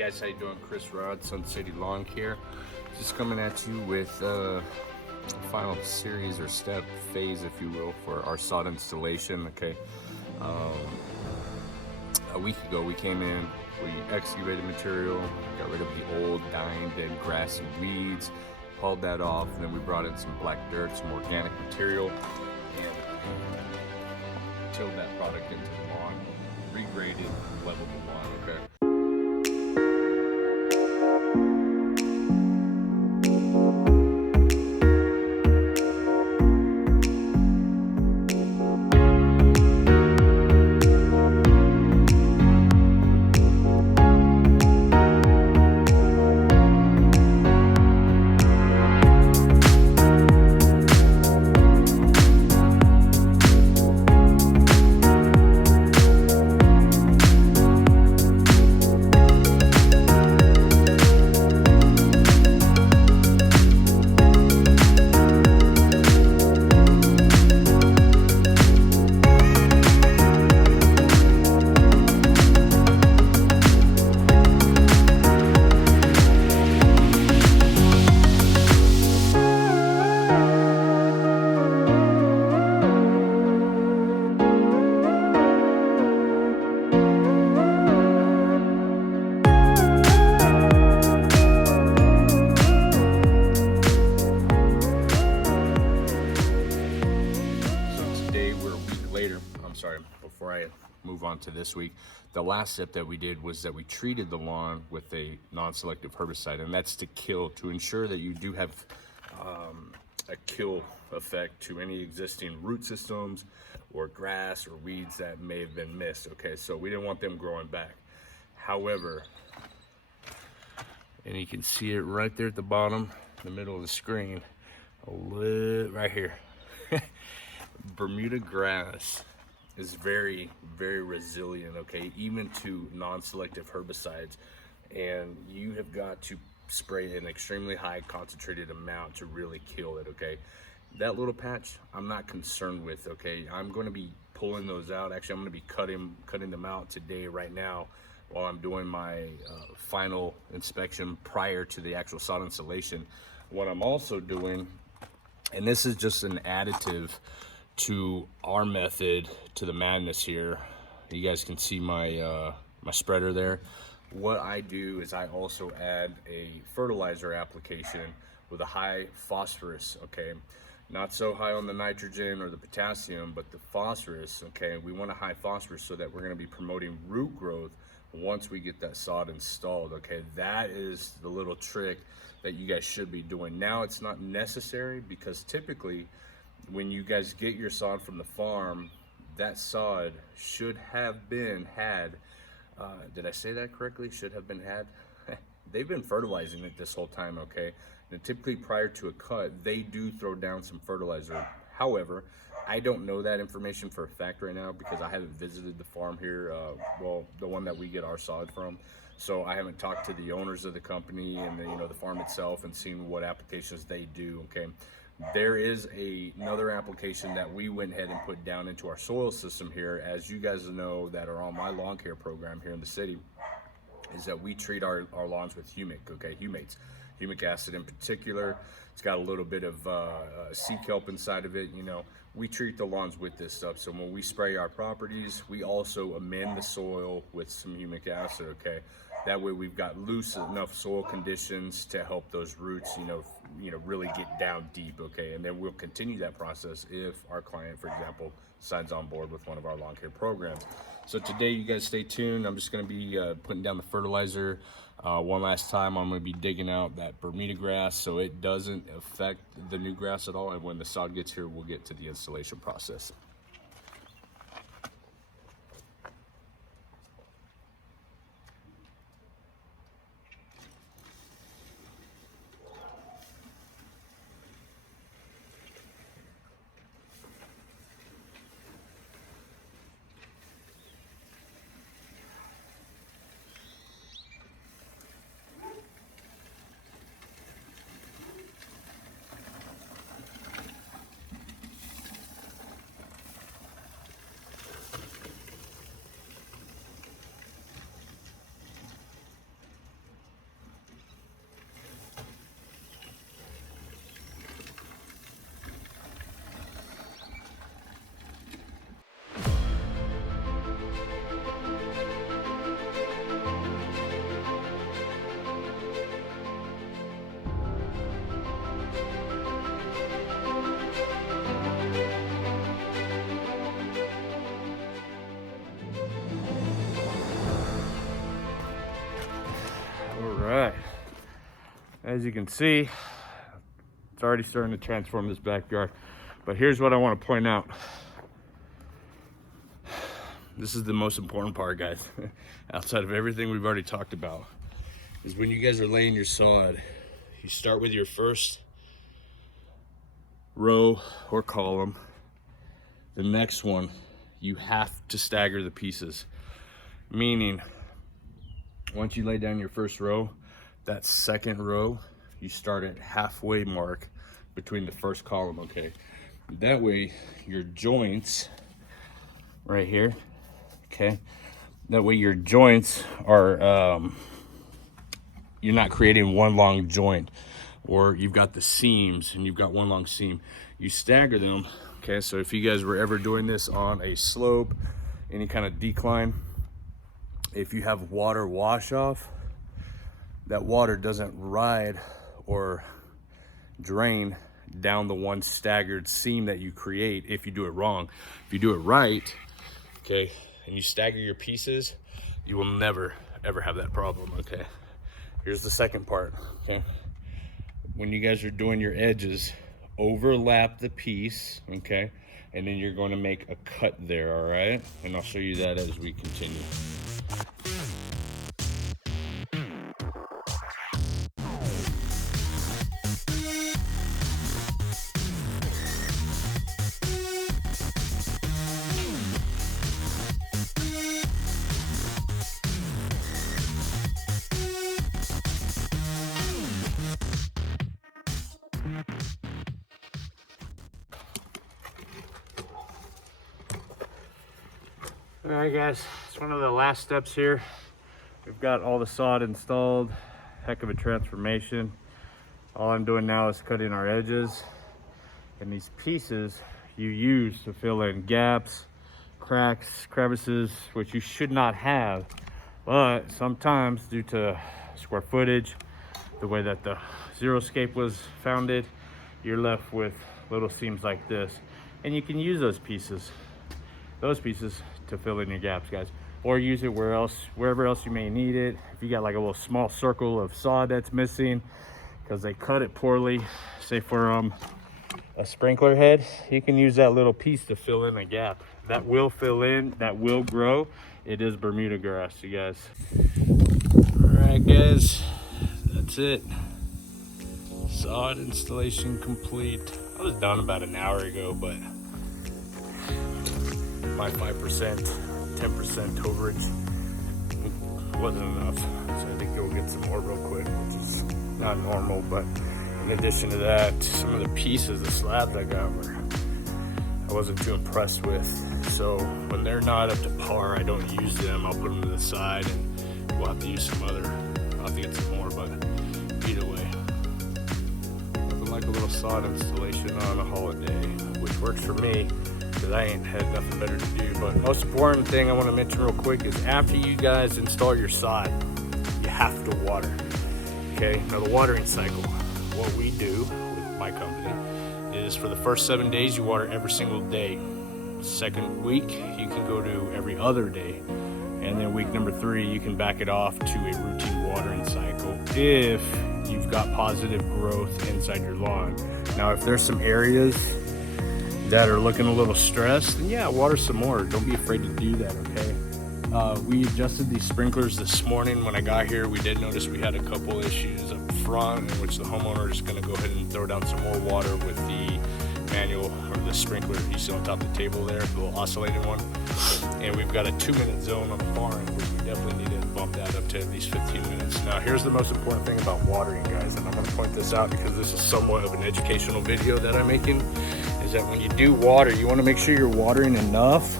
guys, how you doing? Chris Rod, Sun City Lawn Care. Just coming at you with final series or step phase, if you will, for our sod installation. Okay, a week ago we came in, we excavated material, got rid of the old dying dead grass and weeds, hauled that off, and then we brought in some black dirt, some organic material, and tilled that product into the lawn, regraded, leveled the lawn. Okay. Before I move on to this week, the last step that we did was that we treated the lawn with a non-selective herbicide, and that's to ensure that you do have a kill effect to any existing root systems or grass or weeds that may have been missed. Okay, so we didn't want them growing back. However, and you can see it right there at the bottom, in the middle of the screen, right here. Bermuda grass is very, very resilient, okay, even to non-selective herbicides, and you have got to spray an extremely high concentrated amount to really kill it. Okay, that little patch I'm not concerned with. Okay, I'm going to be pulling those out. Actually, I'm going to be cutting them out today, right now, while I'm doing my final inspection prior to the actual sod installation. What I'm also doing, and this is just an additive to our method, to the madness here. You guys can see my my spreader there. What I do is I also add a fertilizer application with a high phosphorus. Okay, not so high on the nitrogen or the potassium, but the phosphorus. Okay, we want a high phosphorus so that we're going to be promoting root growth once we get that sod installed. Okay, that is the little trick that you guys should be doing. Now it's not necessary, because typically when you guys get your sod from the farm, that sod should have been had. Did I say that correctly? Should have been had. They've been fertilizing it this whole time, okay? And typically prior to a cut, they do throw down some fertilizer. However, I don't know that information for a fact right now, because I haven't visited the farm here, well, the one that we get our sod from. So I haven't talked to the owners of the company and the farm itself and seen what applications they do, okay? There is another application that we went ahead and put down into our soil system here. As you guys know that are on my lawn care program here in the city, is that we treat our lawns with humic, okay, humates. Humic acid in particular. It's got a little bit of sea kelp inside of it. We treat the lawns with this stuff. So when we spray our properties, we also amend the soil with some humic acid, okay? That way we've got loose enough soil conditions to help those roots, really get down deep, okay? And then we'll continue that process if our client, for example, signs on board with one of our lawn care programs. So today, you guys stay tuned. I'm just gonna be putting down the fertilizer. One last time, I'm gonna be digging out that Bermuda grass so it doesn't affect the new grass at all. And when the sod gets here, we'll get to the installation process. As you can see, it's already starting to transform this backyard. But here's what I want to point out. This is the most important part, guys. Outside of everything we've already talked about, is when you guys are laying your sod, you start with your first row or column. The next one, you have to stagger the pieces. Meaning, once you lay down your first row, that second row, you start at halfway mark between the first column, okay? That way, your joints right here, okay? That way your joints are, you're not creating one long joint, or you've got the seams and you've got one long seam. You stagger them, okay? So if you guys were ever doing this on a slope, any kind of decline, if you have water wash off, that water doesn't ride or drain down the one staggered seam that you create if you do it wrong. If you do it right, okay, and you stagger your pieces, you will never ever have that problem, okay? Here's the second part, okay? When you guys are doing your edges, overlap the piece, okay? And then you're going to make a cut there, all right? And I'll show you that as we continue. All right, guys, it's one of the last steps here. We've got all the sod installed. Heck of a transformation. All I'm doing now is cutting our edges, and these pieces you use to fill in gaps, cracks, crevices, which you should not have, but sometimes due to square footage, the way that the xeriscape was founded, you're left with little seams like this, and you can use those pieces to fill in your gaps, guys, or use it wherever else you may need it. If you got like a little small circle of sod that's missing because they cut it poorly, say for a sprinkler head, you can use that little piece to fill in a gap. That will fill in, that will grow. It is Bermuda grass, you guys. All right, guys, that's it. Sod installation complete. I was done about an hour ago, but my 5%, 10% coverage wasn't enough. So I think we'll get some more real quick, which is not normal. But in addition to that, some of the pieces, the slabs I got I wasn't too impressed with. So when they're not up to par, I don't use them. I'll put them to the side, and we'll have to use some other. I'll have to get some more, but either way, nothing like a little sod installation on a holiday, which works for me, because I ain't had nothing better to do. But most important thing I want to mention real quick is after you guys install your sod, you have to water. Okay, now the watering cycle, what we do with my company is for the first 7 days you water every single day. Second week you can go to every other day, and then week number 3 you can back it off to a routine watering cycle if you've got positive growth inside your lawn. Now if there's some areas that are looking a little stressed, then yeah, water some more. Don't be afraid to do that, okay? We adjusted these sprinklers this morning. When I got here, we did notice we had a couple issues up front, in which the homeowner is going to go ahead and throw down some more water with the manual, or the sprinkler you see on top of the table there, the little oscillating one. And we've got a 2-minute zone on the far end, which we definitely need to bump that up to at least 15 minutes. Now, here's the most important thing about watering, guys, and I'm going to point this out because this is somewhat of an educational video that I'm making, is that when you do water, you want to make sure you're watering enough,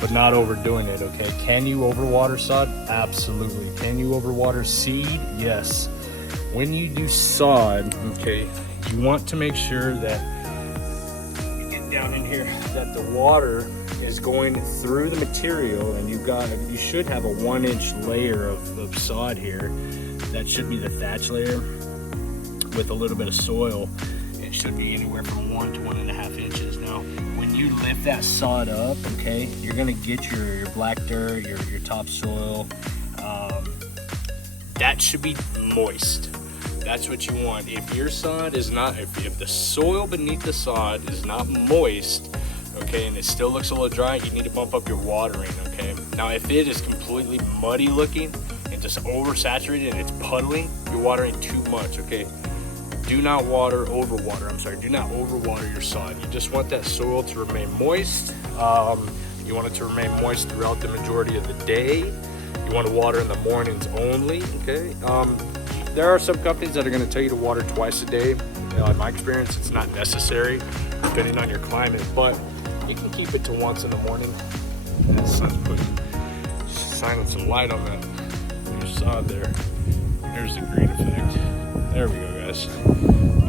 but not overdoing it, okay? Can you overwater sod? Absolutely. Can you overwater seed? Yes. When you do sod, okay, you want to make sure that, get down in here, that the water is going through the material, and you should have a 1-inch layer of sod here. That should be the thatch layer with a little bit of soil. It should be anywhere from 1 to 1.5 inches. Now, when you lift that sod up, okay, you're gonna get your black dirt, your topsoil. That should be moist. That's what you want. If your sod is not, if the soil beneath the sod is not moist, okay, and it still looks a little dry, you need to bump up your watering, okay? Now, if it is completely muddy looking and just oversaturated and it's puddling, you're watering too much, okay? Do not do not overwater your sod. You just want that soil to remain moist. You want it to remain moist throughout the majority of the day. You want to water in the mornings only, okay? There are some companies that are going to tell you to water twice a day. In my experience, it's not necessary, depending on your climate, but you can keep it to once in the morning. And the sun's shining some light on that new sod there. There's the green effect. There we go, guys.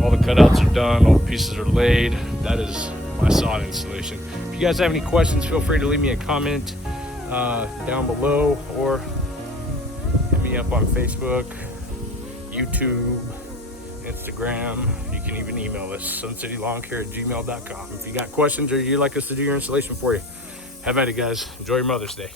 All the cutouts are done, all the pieces are laid. That is my sod installation. If you guys have any questions, feel free to leave me a comment down below, or hit me up on Facebook, YouTube, Instagram. You can even email us, suncitylawncare@gmail.com. If you got questions or you'd like us to do your installation for you, have at it, guys. Enjoy your Mother's Day.